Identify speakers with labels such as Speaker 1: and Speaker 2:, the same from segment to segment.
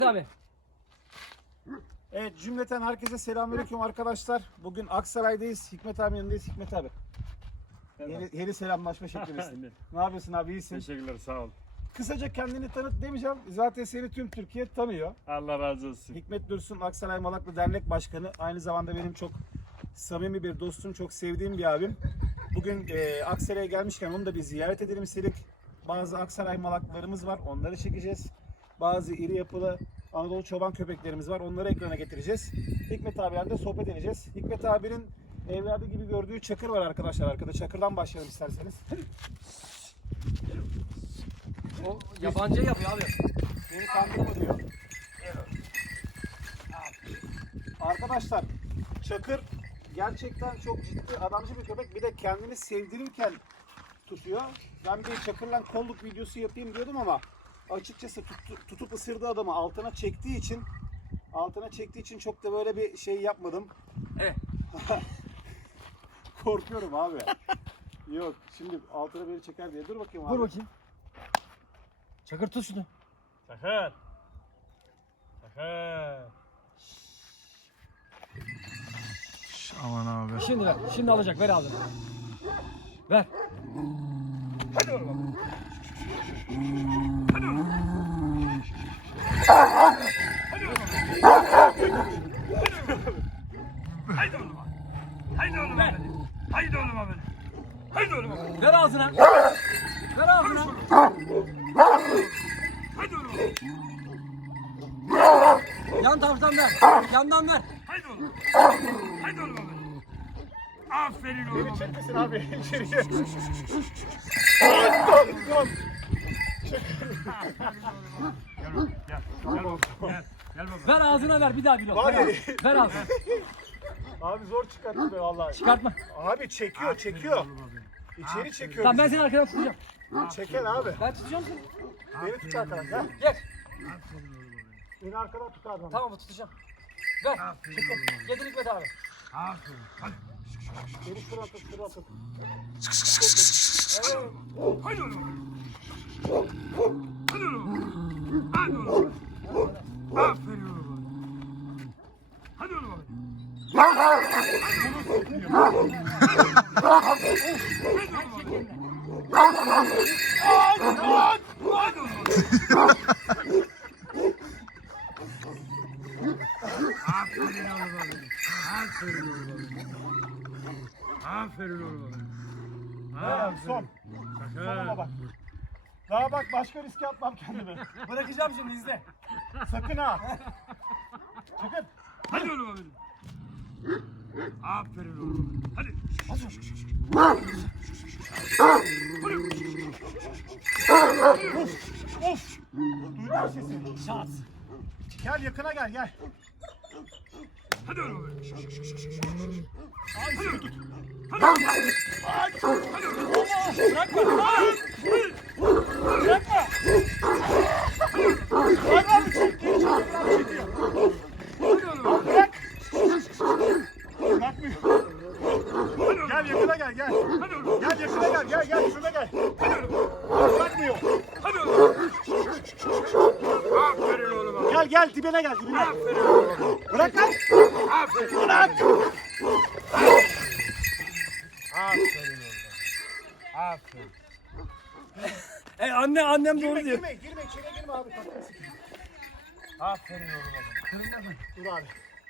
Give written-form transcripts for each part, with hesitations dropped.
Speaker 1: Tabii.
Speaker 2: Evet, cümleten herkese selamünaleyküm arkadaşlar. Bugün Aksaray'dayız. Hikmet abi yanındayız. Hikmet abi. Yeni selamlaşma şeklimizde. Ne yapıyorsun abi, iyisin?
Speaker 3: Teşekkürler, sağ ol.
Speaker 2: Kısaca kendini tanıt demeyeceğim. Zaten seni tüm Türkiye tanıyor.
Speaker 3: Allah razı olsun.
Speaker 2: Hikmet Dursun Aksaray Malaklı Dernek Başkanı. Aynı zamanda benim çok samimi bir dostum, çok sevdiğim bir abim. Bugün Aksaray'a gelmişken onu da bir ziyaret edelim istedik. Bazı Aksaray Malaklılarımız var. Onları çekeceğiz. Bazı iri yapılı Anadolu çoban köpeklerimiz var. Onları ekrana getireceğiz. Hikmet abiyle de sohbet edeceğiz. Hikmet abinin evladı gibi gördüğü Çakır var arkadaşlar arkada. Çakır'dan başlayalım isterseniz.
Speaker 1: O yabancı yapıyor abi.
Speaker 2: Beni kandırma diyor. Arkadaşlar Çakır gerçekten çok ciddi adamcı bir köpek. Bir de kendini sevdirirken tutuyor. Ben bir Çakır'la kolluk videosu yapayım diyordum ama açıkçası tutup ısırdığı adamı altına çektiği için çok da böyle bir şey yapmadım.
Speaker 1: Evet.
Speaker 2: Korkuyorum abi. Yok, şimdi altına beni çeker diye. Dur bakayım abi.
Speaker 1: Dur bakayım. Çakır tut şunu.
Speaker 3: Çakır. Çakır.
Speaker 4: Aman abi.
Speaker 1: Şimdi ver. Şimdi alacak. Ver ağzını. Ver.
Speaker 3: Hadi oğlum. Hadi oğlum. Haydi oğlum. Haydi oğlum.
Speaker 1: Ver.
Speaker 3: Haydi oğlum abi. Haydi oğlum abi.
Speaker 1: Ver ağzına. Ver ağzına.
Speaker 3: Haydi oğlum.
Speaker 1: Yan taraftan ver. Yandan ver.
Speaker 3: Haydi oğlum. Haydi oğlum abi. Aferin oğlum abi.
Speaker 2: Çekmesin abi içeriye.
Speaker 3: Gel baba.
Speaker 1: Ver ağzına ver. Bir daha bir
Speaker 2: Var
Speaker 1: Ver,
Speaker 2: ya.
Speaker 1: ağzına. Ver ağzına.
Speaker 2: Abi zor çıkarttı be vallahi.
Speaker 1: Çıkartma.
Speaker 2: Abi çekiyor. İçeri çekiyor.
Speaker 1: Tamam ben seni arkadan tutacağım.
Speaker 2: Çeken abi.
Speaker 1: Ben tutacağım seni.
Speaker 2: Beni tut arkadan. Ha?
Speaker 1: Gel.
Speaker 2: Beni arkadan tut abi.
Speaker 1: Tamam tutacağım. Ver. Getir Hikmet abi.
Speaker 3: Aferin. Hadi.
Speaker 2: Beni şuradan tut.
Speaker 3: Haydi oğlum. Hadi oğlum. Hadi oğlum. Aferin oğlum. Hadi oğlum abi. Aferin oğlum abi. Aferin oğlum abi. Aferin oğlum abi.
Speaker 2: Tamam, son. Sonuna
Speaker 3: Şaka.
Speaker 2: bak. Daha bak başka riske atmam kendimi.
Speaker 1: Bırakacağım şimdi izle.
Speaker 2: Sakın ha. Sakın.
Speaker 3: Hadi oğlum abi. Aferin oğlum. Hadi.
Speaker 2: Of. Duydun sesini.
Speaker 1: Şans.
Speaker 2: Gel yakına gel.
Speaker 3: Hadi oğlum abi.
Speaker 2: Bırak. Bırakmıyor. Gel yakına gel.
Speaker 3: Hadi oğlum.
Speaker 2: Gel yakına gel. Şurada gel. Bırakmıyor.
Speaker 3: Hadi oğlum. Aferin oğlum abi.
Speaker 2: Gel dibine gel.
Speaker 3: Aferin oğlum abi.
Speaker 2: Bırak lan.
Speaker 3: Aferin.
Speaker 2: Bırak.
Speaker 3: Aferin oğlum. Aferin.
Speaker 1: Annem doğru diyor.
Speaker 2: Girme içeri girme abi.
Speaker 3: Aferin oğlum abi.
Speaker 2: Dur abi.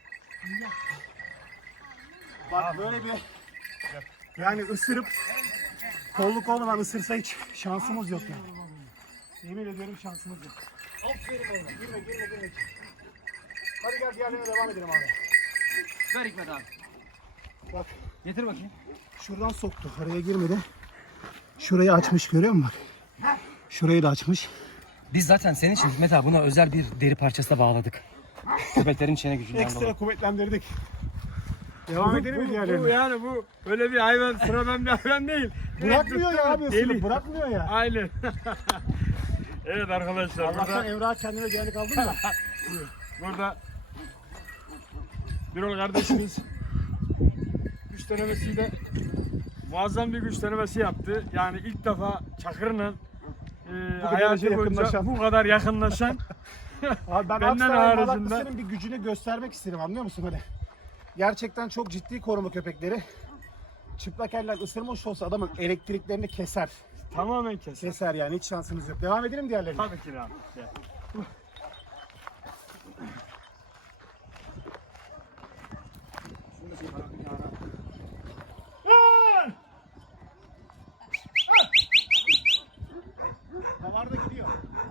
Speaker 2: Bak böyle bir yani ısırıp kolluk olmadan ısırsa hiç şansımız yok ya. Yemin ediyorum şansımız yok.
Speaker 1: Aferin oğlum.
Speaker 2: Girme. Hadi gel diğerlerine devam edelim abi.
Speaker 1: Ver Hikmet abi.
Speaker 2: Bak
Speaker 1: Getir bakayım.
Speaker 2: şuradan soktu. Araya girmedi. Şurayı açmış görüyor musun bak? Şurayı da açmış.
Speaker 1: Biz zaten senin için Hikmet abi buna özel bir deri parçası da bağladık. Köpeklerin çene gücünden
Speaker 2: Ekstra
Speaker 1: dolayı.
Speaker 2: kuvvetlendirdik. Devam edelim mi diğerlerine?
Speaker 3: Bu yani bu öyle bir hayvan, sıradan bir hayvan değil.
Speaker 2: Bırakmıyor ya abi ısırıp
Speaker 3: Deli.
Speaker 2: bırakmıyor ya.
Speaker 3: Aynen. Evet arkadaşlar
Speaker 2: Allah'tan Emrah kendine güvenlik aldın da.
Speaker 3: burada Birol kardeşimiz güç denemesiyle muazzam bir güç denemesi yaptı. Yani ilk defa Çakır'la hayatı boyunca
Speaker 2: yakınlaşan.
Speaker 3: bu kadar yakınlaşan
Speaker 2: Abi ben
Speaker 3: Benden
Speaker 2: Aksaray
Speaker 3: haricinde-
Speaker 2: Malaklısı'nın bir gücünü göstermek istedim, anlıyor musun hani? Gerçekten çok ciddi koruma köpekleri. Çıplak eller ısırmış olsa adamın elektriklerini keser.
Speaker 3: Tamamen keser.
Speaker 2: Keser yani, hiç şansınız yok. Devam edelim diğerlerine.
Speaker 3: Tabii ki abi. Gel.
Speaker 2: Davar da gidiyor.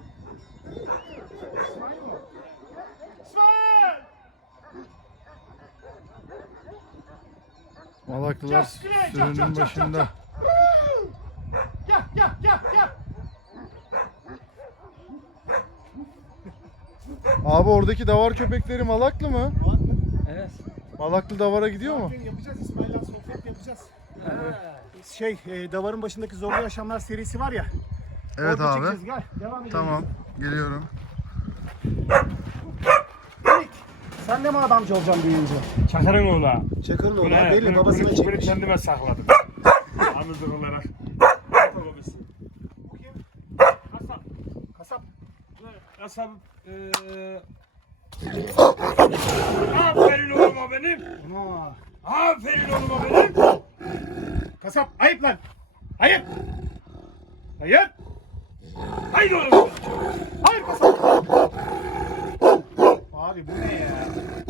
Speaker 4: Malaklılar sürünün başında.
Speaker 2: Gel gel gel gel.
Speaker 4: Abi oradaki davar köpekleri Malaklı mı?
Speaker 1: Evet.
Speaker 4: Malaklı davara gidiyor mu?
Speaker 2: Yapacağız, İsmail'le sohbet yapacağız. Davarın başındaki Zorlu Yaşamlar serisi var ya.
Speaker 4: Evet
Speaker 2: orada
Speaker 4: abi.
Speaker 2: çekeceğiz. Gel devam edelim.
Speaker 4: Tamam. Geliyorum.
Speaker 2: Sen de mi adamcı olacaksın büyüyünce?
Speaker 3: Çakırın oğla.
Speaker 2: Çakır'ın oğlu belli, babasına
Speaker 3: Bunu
Speaker 2: çekmiş.
Speaker 3: kendime sakladım. Anıdır olarak. Kasap.
Speaker 2: Kasap.
Speaker 3: Kasap. Aferin oğluma benim.
Speaker 2: Ana.
Speaker 3: Aferin oğluma benim.
Speaker 2: Kasap. Ayıp lan. Ayıp. Ayıp.
Speaker 3: Haydi oğlum.
Speaker 2: Hayır kasap. Abi bu ne ya?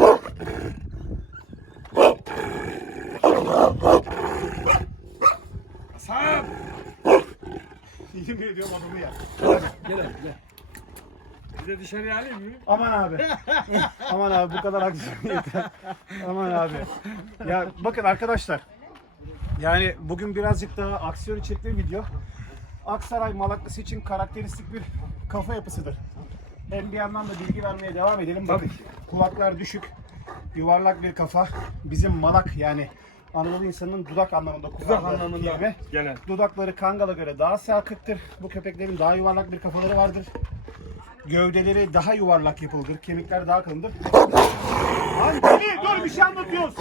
Speaker 3: Kasap.
Speaker 2: Yemin ediyorum adamı ya.
Speaker 1: Gel oğlum gel.
Speaker 3: Bize dışarıya alayım mı?
Speaker 2: Aman abi. Aman abi, bu kadar aksiyon yeter. Aman abi. Ya bakın arkadaşlar. Yani bugün birazcık daha aksiyon içerikli bir video. Aksaray Malaklısı için karakteristik bir kafa yapısıdır. Hem bir yandan da bilgi vermeye devam edelim. Bakın, kulaklar düşük, yuvarlak bir kafa. Bizim malak, yani Anadolu insanının dudak anlamında kullandığı
Speaker 3: anlamında
Speaker 2: kelime.
Speaker 3: gelen.
Speaker 2: Dudakları Kangal'a göre daha sarkıktır. Bu köpeklerin daha yuvarlak bir kafaları vardır. Gövdeleri daha yuvarlak yapılıdır. Kemikler daha kalındır. Lan deli, dur, bir şey anlatıyoruz.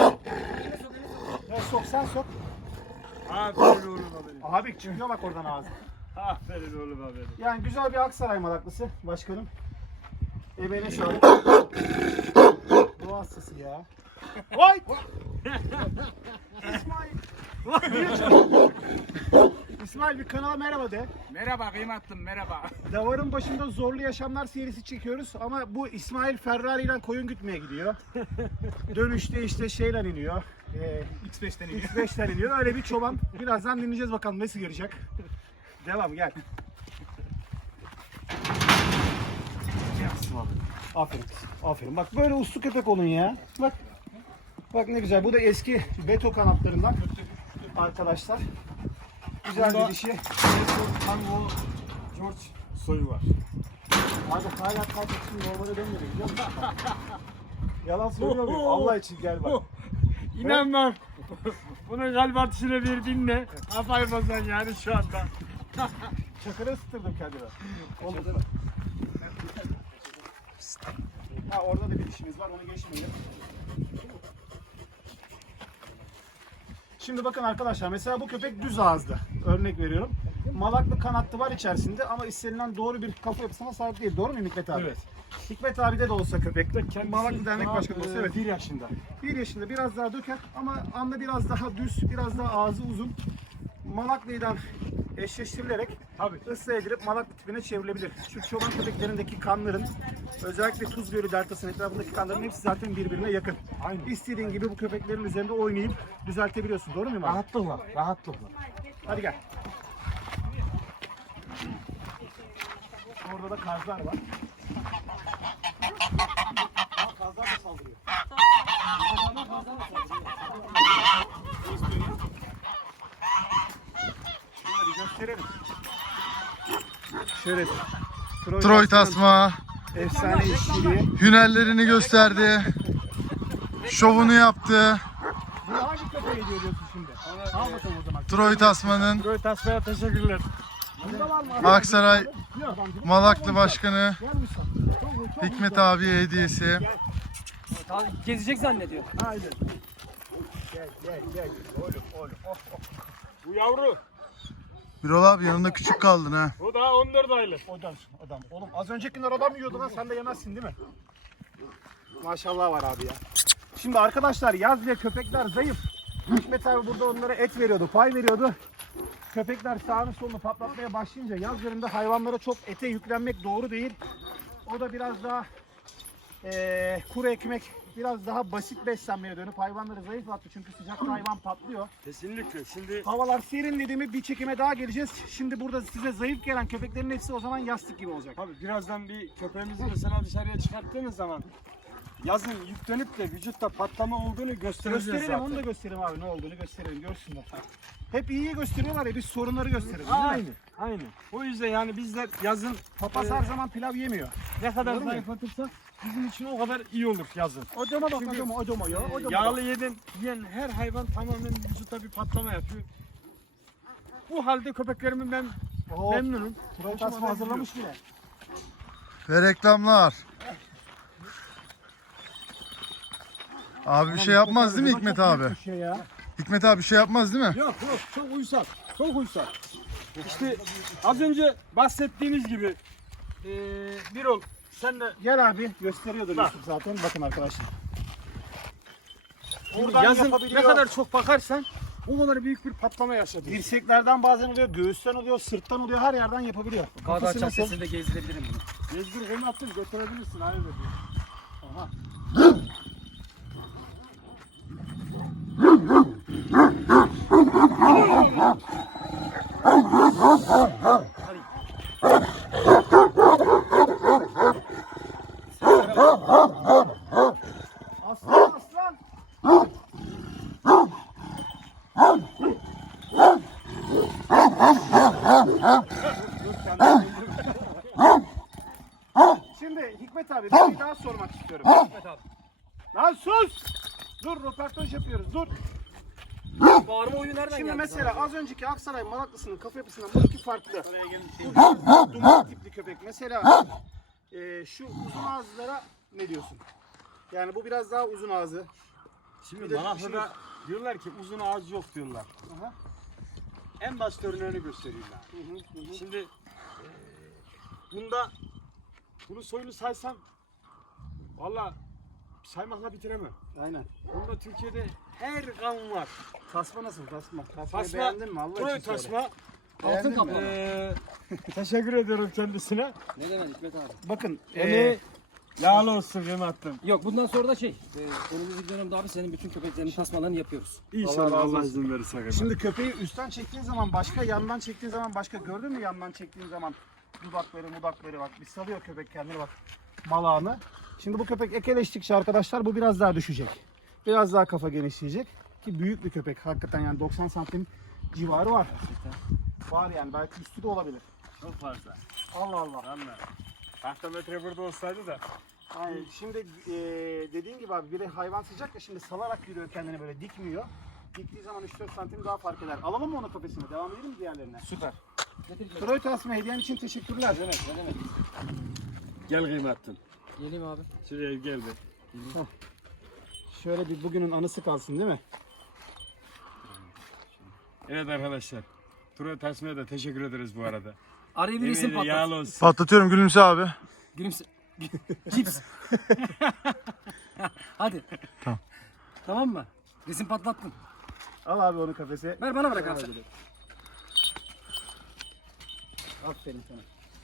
Speaker 2: Ya sok, sen sok.
Speaker 3: Aferin oğluma benim.
Speaker 2: Abi çıkıyor bak oradan ağzı.
Speaker 3: Aferin oğluma benim.
Speaker 2: Yani güzel bir Aksaray Malaklısı başkanım. Ebeğine şöyle. Bu hastası ya. Vay! İsmail. İsmail, bir kanala merhaba de.
Speaker 3: Merhaba kıymatlım merhaba.
Speaker 2: Davarın başında Zorlu Yaşamlar serisi çekiyoruz ama bu İsmail Ferrari ile koyun gütmeye gidiyor. Dönüşte işte şeyle iniyor. X5'ten iniyor. X5'ten iniyor. Öyle bir çoban. Birazdan dinleyeceğiz bakalım nasıl görecek. Devam, gel. Aferin kız. Aferin. Bak böyle uslu köpek olun ya. Bak. Bak ne güzel. Bu da eski Beto kanatlarından arkadaşlar. Güzel bir dişi.
Speaker 3: Tango George soyu var.
Speaker 2: Abi hala kalk için normale dönmedi biliyor musun? Yalan söylüyor muyum? Allah için gel bak.
Speaker 3: İnan bak. Bunun kalp atışını bir dinle. Kafayı bozan yani şu anda.
Speaker 2: Çakırı ısıtırdım kendime. Olmadı. Ha, orada da bir dişimiz var, onu geçmeyelim. Şimdi bakın arkadaşlar, mesela bu köpek düz ağızlı. Örnek veriyorum. Malaklı kanatlı var içerisinde ama istenilen doğru bir kafa yapısına sahip değil. Doğru mu Hikmet abi?
Speaker 3: Evet.
Speaker 2: Hikmet abi de olsa köpekte. Malaklı Dernek Başkanı olsa, evet.
Speaker 3: 1 yaşında.
Speaker 2: 1 yaşında biraz daha döker ama anda biraz daha düz, biraz daha ağzı uzun. Malaklı'yla eşleştirilerek
Speaker 3: Tabii.
Speaker 2: ıslah edilip Malaklı tipine çevrilebilir. Şu çoban köpeklerindeki kanların, özellikle Tuz Gölü deltasının etrafındaki kanların hepsi zaten birbirine yakın.
Speaker 3: Aynen.
Speaker 2: İstediğin gibi bu köpeklerin üzerinde oynayıp düzeltebiliyorsun. Doğru muyum abi?
Speaker 3: Rahatlıkla, rahatlıkla.
Speaker 2: Hadi gel. Orada da kazlar var. Aa, kazlar da saldırıyor. Şunları gösterelim. Şöyle
Speaker 4: Troy tasma.
Speaker 2: efsane işçiliği.
Speaker 4: Hünerlerini gösterdi. Şovunu yaptı.
Speaker 2: Bunu hangi köpeğe ediyor diyorsun şimdi? Al bakalım o zaman.
Speaker 4: Troy tasmanın
Speaker 3: Böyle tasmaya teşekkürler.
Speaker 2: Bunda var mı?
Speaker 4: Aksaray
Speaker 2: Yok.
Speaker 4: Malaklı Başkanı
Speaker 2: Gel Mustafa. Çok
Speaker 4: Hikmet abiye hediyesi.
Speaker 1: Gezecek zannediyor.
Speaker 2: Haydi. Gel. Oğlum. Oh.
Speaker 3: Bu yavru.
Speaker 4: Birol abi yanında küçük kaldın ha.
Speaker 3: O daha 14 aylık.
Speaker 2: Adam. Oğlum az önceki günler adam yiyordu lan, sen de yemezsin değil mi? Maşallah var abi ya. Şimdi arkadaşlar yaz diye köpekler zayıf. Hikmet abi burada onlara et veriyordu, pay veriyordu. Köpekler sağını solunu patlatmaya başlayınca yazlarında hayvanlara çok ete yüklenmek doğru değil. O da biraz daha kuru ekmek, biraz daha basit beslenmeye dönüp hayvanları zayıflattı. Çünkü sıcakta hayvan patlıyor.
Speaker 3: Kesinlikle. Şimdi
Speaker 2: Havalar serinledi mi bir çekime daha geleceğiz. Şimdi burada size zayıf gelen köpeklerin hepsi o zaman yastık gibi olacak.
Speaker 3: abi birazdan bir köpeğimizi mesela dışarıya çıkarttığınız zaman yazın yüklenip de vücutta patlama olduğunu göstereceğiz
Speaker 2: Gösterelim,
Speaker 3: zaten.
Speaker 2: onu da gösterelim abi, ne olduğunu gösterelim, görsünler. Hep iyiyi gösteriyorlar ya, biz sorunları gösterelim.
Speaker 3: Aynı. O yüzden yani bizler yazın
Speaker 2: Papaz her zaman pilav yemiyor.
Speaker 3: ne kadar
Speaker 2: Doğru mu?
Speaker 3: zayıflatırsak bizim için o kadar iyi olur yazın.
Speaker 2: Odama bak,
Speaker 3: Çünkü,
Speaker 2: odama ya. Odama
Speaker 3: Yağlı yiyen her hayvan tamamen vücutta bir patlama yapıyor. Bu halde köpeklerimin ben memnunum.
Speaker 2: Burayı tasma hazırlamış bile.
Speaker 4: Ve reklamlar. Abi bir şey yapmaz değil mi Hikmet abi?
Speaker 2: Bir şey ya.
Speaker 4: Hikmet abi bir şey yapmaz değil mi?
Speaker 3: Yok çok uysal. Çok uysal. İşte az önce bahsettiğimiz gibi Birol sen de
Speaker 2: Gel abi, gösteriyordur
Speaker 3: Bak.
Speaker 2: Yusuf zaten. Bakın arkadaşlar.
Speaker 3: yazın
Speaker 2: yapabiliyor.
Speaker 3: ne kadar çok bakarsan o kadar büyük bir patlama yaşadı.
Speaker 2: Dirseklerden bazen oluyor, göğüsten oluyor, sırttan oluyor, her yerden yapabiliyor.
Speaker 1: Bağdat
Speaker 2: Kafası nasıl?
Speaker 1: Caddesi'nde gezdirebilirim bunu.
Speaker 3: Gezdir onu attın götürebilirsin abi dedi.
Speaker 2: Aha. Aslan aslan. Şimdi Hikmet abi bir şey daha sormak istiyorum.
Speaker 1: Hikmet abi.
Speaker 2: Lan sus! Dur, röportaj yapıyoruz, dur.
Speaker 1: Bağırma oyunu nereden
Speaker 2: Şimdi
Speaker 1: geldi?
Speaker 2: mesela az önceki Aksaray Malaklısı'nın kafa yapısından bu iki farklı. Bu duman tipli köpek. Mesela şu uzun ağızlara ne diyorsun? Yani bu biraz daha uzun ağzı.
Speaker 3: Şimdi
Speaker 2: Bir de
Speaker 3: Malatya'da diyorlar ki uzun ağız yok diyorlar.
Speaker 2: Aha.
Speaker 3: En başta örneğini gösteriyorlar. Şimdi bunda bunu soyunu saysam valla saymakla bitiremem.
Speaker 2: Aynen.
Speaker 3: Bunda Türkiye'de her kan var.
Speaker 2: Tasma nasıl tasma? Tasmayı
Speaker 3: Tasma,
Speaker 2: beğendin mi? Allah
Speaker 3: Troy
Speaker 2: için söyle.
Speaker 3: tasma.
Speaker 1: Altın
Speaker 2: Beğendin mi?
Speaker 1: kaplama.
Speaker 3: Teşekkür ediyorum kendisine.
Speaker 1: Ne demek Hikmet abi?
Speaker 2: Bakın
Speaker 3: Emeği yağlı olsun Cemaat'ım.
Speaker 1: Yok bundan sonra da önümüzdeki dönemde abi senin bütün köpeklerinin tasmalarını yapıyoruz.
Speaker 3: İnşallah
Speaker 2: Allah razı
Speaker 3: Allah
Speaker 2: olsun.
Speaker 3: izin verirse.
Speaker 2: şimdi köpeği üstten çektiğin zaman başka, yandan çektiğin zaman başka. Gördün mü yandan çektiğin zaman dudakları bak. Bir salıyor köpek kendini bak. Malağını. Şimdi bu köpek ekeleştikçe arkadaşlar bu biraz daha düşecek. Biraz daha kafa genişleyecek. Ki büyük bir köpek hakikaten, yani 90 santim civarı var. Var yani, belki üstü de olabilir.
Speaker 3: Çok fazla.
Speaker 2: Allah Allah.
Speaker 3: Valla. Tahtametre burada olsaydı da.
Speaker 2: Yani şimdi dediğin gibi abi, biri hayvan sıcak ya, şimdi salarak yürüyor kendini, böyle dikmiyor. Diktiği zaman 3-4 santim daha fark eder. Alalım mı onun kafesine? Devam edelim mi diğerlerine?
Speaker 3: Süper.
Speaker 2: Troy tasma hediyen için teşekkürler.
Speaker 1: Ne demek?
Speaker 3: Gel Cemaat'ım.
Speaker 1: Geleyim abi.
Speaker 3: Şuraya gel be.
Speaker 2: Şöyle bir bugünün anısı kalsın değil mi?
Speaker 3: Evet arkadaşlar. Troy tasmaya da teşekkür ederiz bu arada.
Speaker 1: Araya bir isim
Speaker 3: Emeği yağlı
Speaker 1: patlat.
Speaker 3: olsun.
Speaker 4: Patlatıyorum gülümse abi.
Speaker 1: Gülümse. Cips. Hadi.
Speaker 4: Tamam.
Speaker 1: Tamam mı? Resim patlattın.
Speaker 2: Al abi onu kafese.
Speaker 1: Ver bana bırak abi.
Speaker 2: Aferin sana.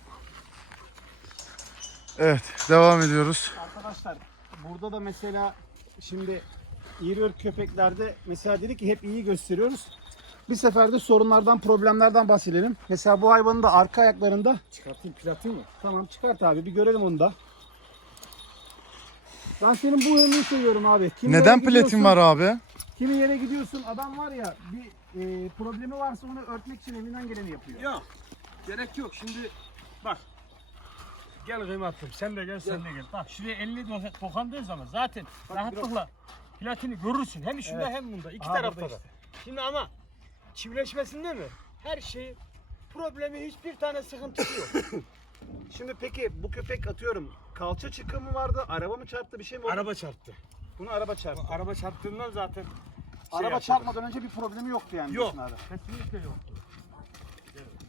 Speaker 4: Evet devam ediyoruz.
Speaker 2: Arkadaşlar burada da mesela şimdi iri ırk köpeklerde mesela dedik ki hep iyi gösteriyoruz. Bir seferde sorunlardan, problemlerden bahsedelim. Mesela bu hayvanın da arka ayaklarında.
Speaker 1: Çıkartayım platayım mı?
Speaker 2: Tamam, çıkart abi, bir görelim onu da. Ben senin bu yönünü seviyorum abi. Kimi yere
Speaker 4: Neden
Speaker 2: gidiyorsun-
Speaker 4: platin var abi?
Speaker 2: Kimi yere gidiyorsun, adam var ya bir problemi varsa onu örtmek için elinden geleni yapıyor.
Speaker 3: Yok. Gerek yok. Şimdi bak. Gel Cemaat'ım. Sen de gel, sen de gel. Bak şuraya 50 dokandığı zaman zaten rahatlıkla platini görürsün. Hem şunda
Speaker 2: Evet.
Speaker 3: hem bunda. İki
Speaker 2: Aha,
Speaker 3: tarafta
Speaker 2: burada
Speaker 3: da.
Speaker 2: işte.
Speaker 3: Şimdi ama çivileşmesinde mi? Her şey problemi, hiçbir tane sıkıntısı yok.
Speaker 2: Şimdi peki bu köpek atıyorum kalça çıkımı mı vardı, araba mı çarptı, bir şey mi oldu?
Speaker 3: Araba çarptı.
Speaker 2: Bunu araba çarptı.
Speaker 3: Araba çarptığından zaten
Speaker 2: Araba
Speaker 3: yaşadı.
Speaker 2: çarpmadan önce bir problemi yoktu yani.
Speaker 3: Yok.
Speaker 2: diyorsun abi.
Speaker 3: Kesinlikle yoktu.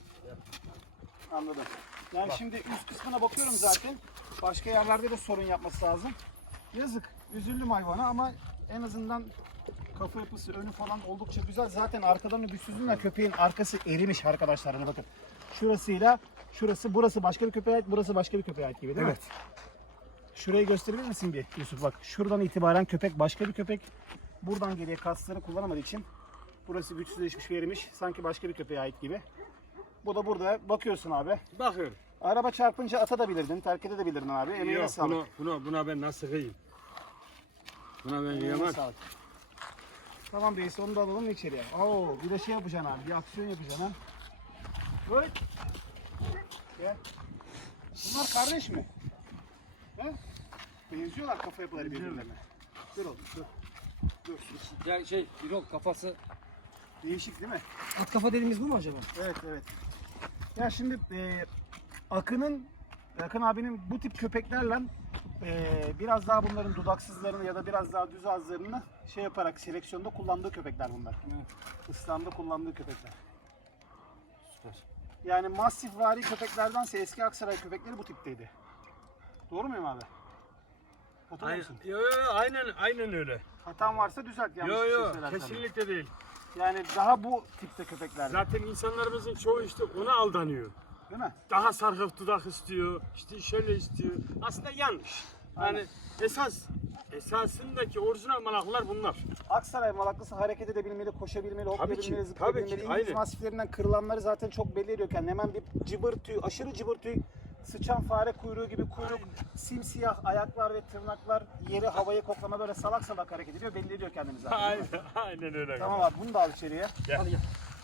Speaker 2: Anladım. Yani şimdi üst kısmına bakıyorum zaten. Başka yerlerde de sorun yapması lazım. Yazık. Üzüldüm hayvana ama en azından kafa yapısı, önü falan oldukça güzel. Zaten arkadan öbüksüzünle köpeğin arkası erimiş arkadaşlar. Hani bakın. Şurasıyla şurası, burası başka bir köpeğe ait, burası başka bir köpeğe ait gibi değil mi? Şurayı gösterebilir misin bir Yusuf? Bak şuradan itibaren köpek başka bir köpek. Buradan geriye kasları kullanamadığı için burası güçsüzleşmiş ve erimiş. Sanki başka bir köpeğe ait gibi. Bu da burada. Bakıyorsun abi.
Speaker 3: Bakıyorum.
Speaker 2: Araba çarpınca atabilirdin, terk edebilirdin abi. Emeğine
Speaker 3: Yok
Speaker 2: sağlık.
Speaker 3: buna ben nasıl kıyayım? Buna ben
Speaker 2: Emeğine
Speaker 3: yiyemem.
Speaker 2: sağlık. Tamam reis, onu da alalım içeriye. Oo, bir de şey yapacaksın abi, bir aksiyon yapacaksın ha. Böyle. Gel. Bunlar kardeş mi? He? Benziyorlar kafa yapıları birbirlerine. Dur oğlum, dur. Dur.
Speaker 1: Ya şey Birol kafası.
Speaker 2: Değişik değil mi?
Speaker 1: At kafa dediğimiz bu mu acaba?
Speaker 2: Evet, evet. Ya şimdi Akın abinin bu tip köpeklerle biraz daha bunların dudaksızlarını ya da biraz daha düz ağızlarını şey yaparak seleksiyonda kullandığı köpekler bunlar. İslam'da kullandığı köpekler.
Speaker 1: Süper.
Speaker 2: Yani mastifvari köpeklerdense eski Aksaray köpekleri bu tipteydi. Doğru muyum abi? Hatırlıyor musun?
Speaker 3: Aynen öyle.
Speaker 2: Hatam varsa düzelt, yanlış bir şey söylersem.
Speaker 3: Kesinlikle değil.
Speaker 2: Yani daha bu tipte köpekler.
Speaker 3: Zaten insanlarımızın çoğu işte ona aldanıyor.
Speaker 2: Değil mi?
Speaker 3: Daha sarkık dudak istiyor, işte şöyle istiyor. Aslında yanlış. Yani esasındaki orijinal malaklar bunlar.
Speaker 2: Aksaray malaklısı hareket edebilmeli, koşabilmeli, hoplayabilmeli,
Speaker 3: Tabii ki,
Speaker 2: zıplayabilmeli.
Speaker 3: tabii ki,
Speaker 2: İngiliz
Speaker 3: aynen.
Speaker 2: masiflerinden kırılanları zaten çok belli ediyor kendini. Hemen bir cıbır tüy, aşırı cıbır tüy, sıçan fare kuyruğu gibi kuyruk, simsiyah ayaklar ve tırnaklar, yeri havayı koklama, böyle salak salak hareket ediyor. Belli ediyor kendini zaten. değil mi?
Speaker 3: Aynen öyle.
Speaker 2: Tamam abi, bunu da al içeriye.
Speaker 3: Gel.
Speaker 1: Hadi gel.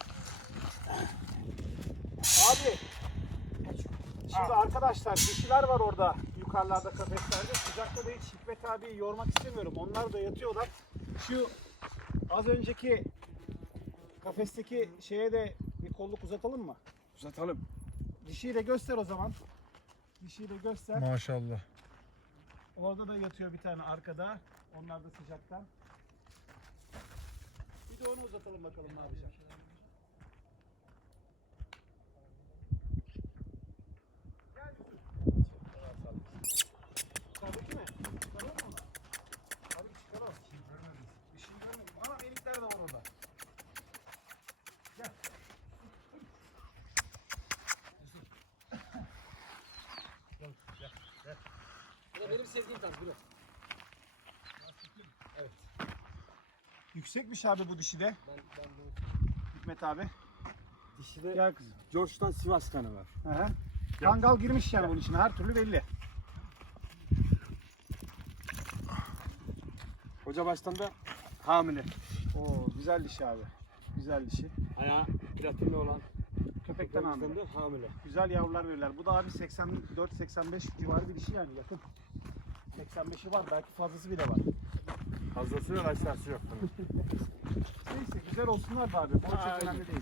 Speaker 2: Abi, şimdi arkadaşlar dişiler var orada yukarılarda kafeslerde. Sıcakta da hiç Hikmet abiyi yormak istemiyorum. Onlar da yatıyorlar. Şu az önceki kafesteki şeye de bir kolluk uzatalım mı?
Speaker 3: Uzatalım.
Speaker 2: Dişiyi de göster o zaman. Dişiyi de göster.
Speaker 4: Maşallah.
Speaker 2: Orada da yatıyor bir tane arkada. Onlar da sıcaktan. Bir de onu uzatalım bakalım ne yapacak. Gel Yusuf. Yukarıdaki mi? Çıkaralım mı onu? Abi çıkaralım. Bir şey görmedim. Ana elikler de var orada. Gel.
Speaker 1: Bu da benim sevdiğim tarz Birol.
Speaker 2: Yüksekmiş abi bu dişi de.
Speaker 1: Ben bunu
Speaker 2: Hikmet abi.
Speaker 3: Dişide
Speaker 2: Gel kızım.
Speaker 3: George'dan Sivas kanı var.
Speaker 2: Hı hı. Kangal girmiş yani bunun içine, her türlü belli.
Speaker 3: Hoca baştan da hamile.
Speaker 2: Oo, güzel dişi abi. Güzel dişi.
Speaker 3: Ayağı platinli olan
Speaker 2: Köpekten hamile.
Speaker 3: hamile. Hamile.
Speaker 2: Güzel yavrular verirler. Bu da abi 84-85 civarı bir dişi yani, yakın. 85'i var, belki fazlası bile var.
Speaker 3: Fazlası yok, aşağısı yok.
Speaker 2: Neyse, güzel olsunlar da abi. Bu çok
Speaker 3: Aynen.
Speaker 2: önemli değil.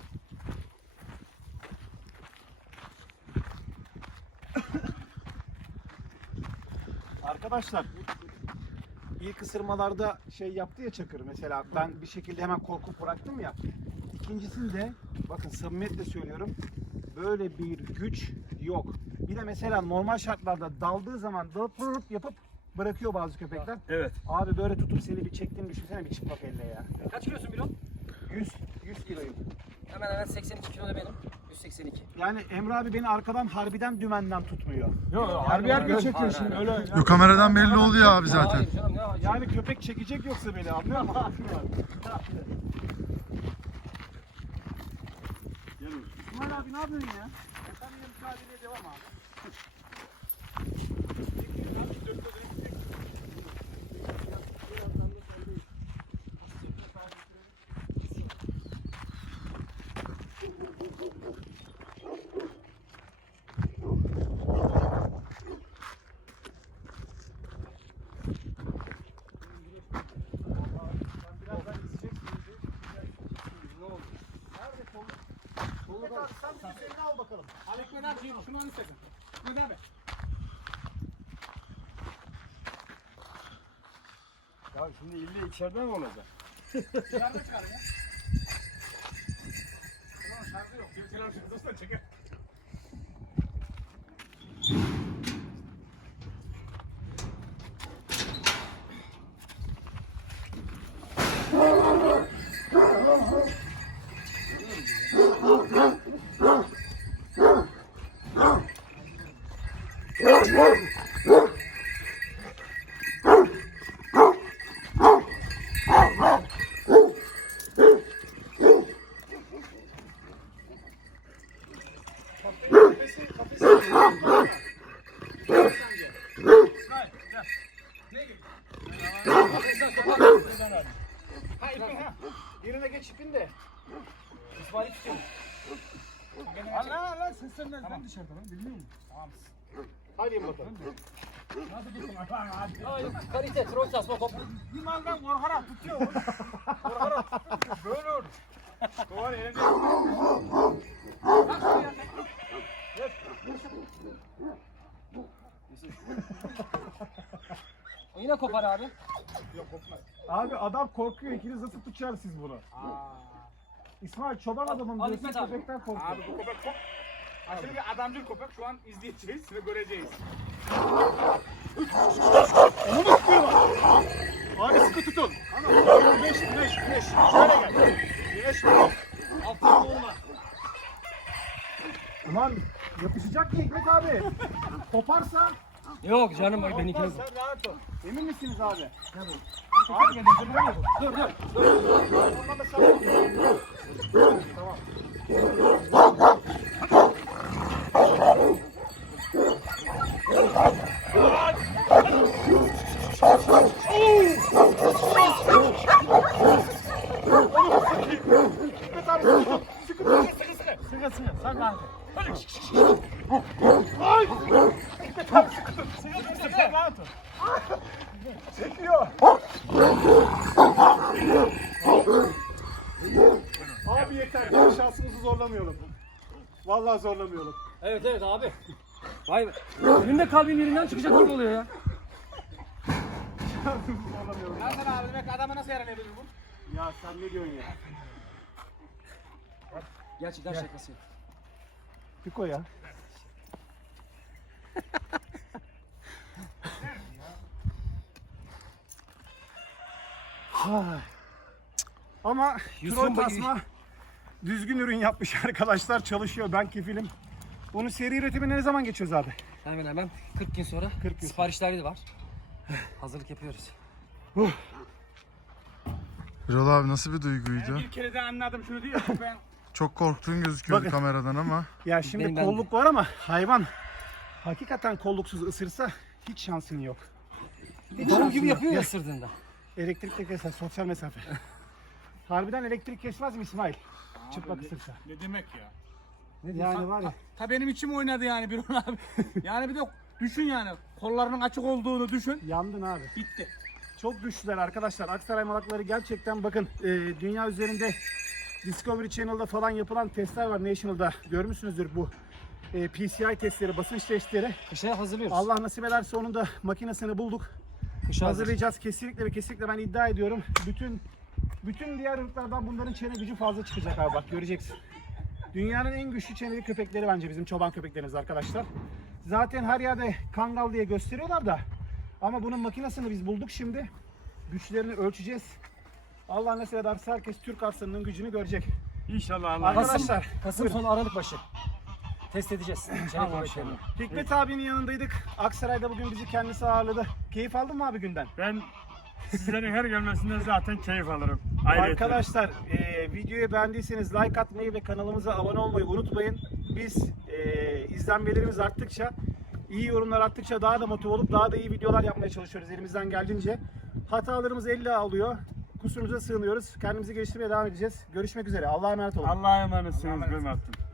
Speaker 2: Arkadaşlar, ilk ısırmalarda şey yaptı ya Çakır, mesela ben bir şekilde hemen korkup bıraktım ya. İkincisinde bakın samimiyetle söylüyorum, böyle bir güç yok. Bir de mesela normal şartlarda daldığı zaman dalıp vurup yapıp bırakıyor bazı köpekler.
Speaker 3: Evet.
Speaker 2: Abi böyle tutup seni bir çektiğini düşünsene bir çıplak elle ya.
Speaker 1: Kaç kilosun Birol?
Speaker 2: 100 kiloyum.
Speaker 1: Hemen hemen 82 kilo da benim. 182.
Speaker 2: Yani Emre abi beni arkadan harbiden dümenden tutmuyor.
Speaker 3: Yok,
Speaker 2: Harbi harbi
Speaker 1: Hayır,
Speaker 2: çekiyor
Speaker 1: hayır,
Speaker 2: şimdi
Speaker 1: hayır.
Speaker 2: öyle.
Speaker 4: Yo, kameradan belli oluyor abi zaten.
Speaker 1: Hayır canım ne acı.
Speaker 2: Yani köpek çekecek yoksa beni, anlıyor musun? İsmail abi ne yapıyorsun ya? Sen yine mücadeleye devam abi. Sen bir üzerini al bakalım.
Speaker 3: Hikmet abi şunu al istedim. Hikmet abi. Ya şimdi illa içeride mi olacak?
Speaker 2: Dışarıda çıkar ya. Tamam, şarjı yok. Gel şurada çeker. Ha ipin ha. Yerine geç ipin de.
Speaker 1: İsmail'i tutuyorum.
Speaker 3: Allah Allah sen senden ben dışarıda lan bilmiyor musun?
Speaker 2: Hadi bakalım.
Speaker 3: Nasıl tuttum efendim hadi.
Speaker 1: Ay, kalite, trosas, top.
Speaker 3: Limandan korkarak tutuyor. Korkarak tutuyor. Böyle olur. Doğru elinde. Bak şuraya.
Speaker 1: Yine kopar abi.
Speaker 3: Yok kopmaz.
Speaker 2: Abi adam korkuyor. İkiniz nasıl tutacaksınız siz bunu? İsmail çoban adamın
Speaker 1: al
Speaker 2: diyorsun,
Speaker 1: Hikmet abi.
Speaker 2: köpekten korkuyor.
Speaker 3: Abi bu köpek çok aşırı bir adamcıl köpek. Şu an izleyeceğiz ve göreceğiz.
Speaker 2: Onu mu tutuyor bak? Abi sıkı tutun. Ana, güneş. Şöyle gel. Güneş mi?
Speaker 1: Alttan olma.
Speaker 2: Ulan yapışacak ki Hikmet abi. Koparsa.
Speaker 1: Yok canım bak ben ikimiz.
Speaker 3: Sen rahat ol.
Speaker 2: Emin misiniz abi?
Speaker 3: Abi
Speaker 1: Dur.
Speaker 2: Ondan da sen. Tamam. Hikmet abi sıkı tut.
Speaker 3: sıkı sen rahat ol.
Speaker 2: Ay! Hikmet abi sıkı tut.
Speaker 3: Sen rahat ol.
Speaker 2: Çekiyor. Abi yeter. Şansımızı zorlamayalım. Vallahi zorlamayalım.
Speaker 1: Evet abi. Vay be. Benim de kalbim yerinden çıkacak gibi oluyor ya.
Speaker 2: Şansımızı zorlamayalım.
Speaker 3: Hasan abi demek adamı nasıl yaralayabilir bu?
Speaker 2: Ya sen ne diyorsun ya?
Speaker 1: Gerçekten şakası yok.
Speaker 2: Piko ya. Ay. Ama
Speaker 1: Yusuf'un
Speaker 2: troll tasma düzgün ürün yapmış arkadaşlar, çalışıyor, ben kefilim. Bunun seri üretimine ne zaman geçiyoruz abi?
Speaker 1: Hemen 40 gün sonra
Speaker 2: 40 gün.
Speaker 1: siparişleri de var. Hazırlık yapıyoruz.
Speaker 4: Birol abi nasıl bir duyguydu?
Speaker 3: Bir kere de anladım şunu diyor. Ben
Speaker 4: Çok korktuğun gözüküyordu
Speaker 2: Bakın.
Speaker 4: kameradan ama.
Speaker 2: Ya şimdi
Speaker 1: Benim
Speaker 2: kolluk var ama hayvan hakikaten kolluksuz ısırsa hiç şansın yok. Hiç
Speaker 1: Domuz
Speaker 2: şansın
Speaker 1: gibi
Speaker 2: yok.
Speaker 1: yapıyor ya
Speaker 2: Ya,
Speaker 1: ısırdığında.
Speaker 2: elektrik de keser, sosyal mesafe. Harbiden elektrik kesmez mi İsmail? Çıplak ısırsa.
Speaker 3: ne demek ya?
Speaker 2: Yani var ya.
Speaker 3: Ta benim içim oynadı yani bir abi. Yani bir de düşün yani kollarının açık olduğunu düşün.
Speaker 2: Yandın abi.
Speaker 3: Bitti.
Speaker 2: Çok güçlüler arkadaşlar. Aksaray malakları gerçekten bakın dünya üzerinde Discovery Channel'da falan yapılan testler var, National'da. Görmüşsünüzdür bu PCI testleri, basınç testleri.
Speaker 1: Kışa hazırlıyoruz.
Speaker 2: Allah nasip ederse onun da makinesini bulduk.
Speaker 1: Kışa hazır.
Speaker 2: Hazırlayacağız kesinlikle ve kesinlikle, ben iddia ediyorum. Bütün diğer ırklardan bunların çene gücü fazla çıkacak abi, bak göreceksin. Dünyanın en güçlü çeneli köpekleri bence bizim çoban köpeklerimiz arkadaşlar. Zaten her yerde Kangal diye gösteriyorlar da. Ama bunun makinesini biz bulduk şimdi. Güçlerini ölçeceğiz. Allah nasip ederse herkes Türk aslanının gücünü görecek.
Speaker 3: İnşallah Allah.
Speaker 2: Arkadaşlar
Speaker 1: Kasım sonu Aralık başı. Test edeceğiz. Çene köpeklerini.
Speaker 2: Hikmet abinin yanındaydık. Aksaray'da bugün bizi kendisi ağırladı. Keyif aldın mı abi günden?
Speaker 3: Ben sizlerin her gelmesinden zaten keyif alırım. Ayrıca.
Speaker 2: Arkadaşlar videoyu beğendiyseniz like atmayı ve kanalımıza abone olmayı unutmayın. Biz izlenmelerimiz arttıkça, iyi yorumlar arttıkça daha da motive olup daha da iyi videolar yapmaya çalışıyoruz elimizden geldiğince. Hatalarımız elle alıyor. Kusurumuza sığınıyoruz. Kendimizi geliştirmeye devam edeceğiz. Görüşmek üzere. Allah'a emanet olun.
Speaker 3: Allah'a emanetsiniz Mehmet'im.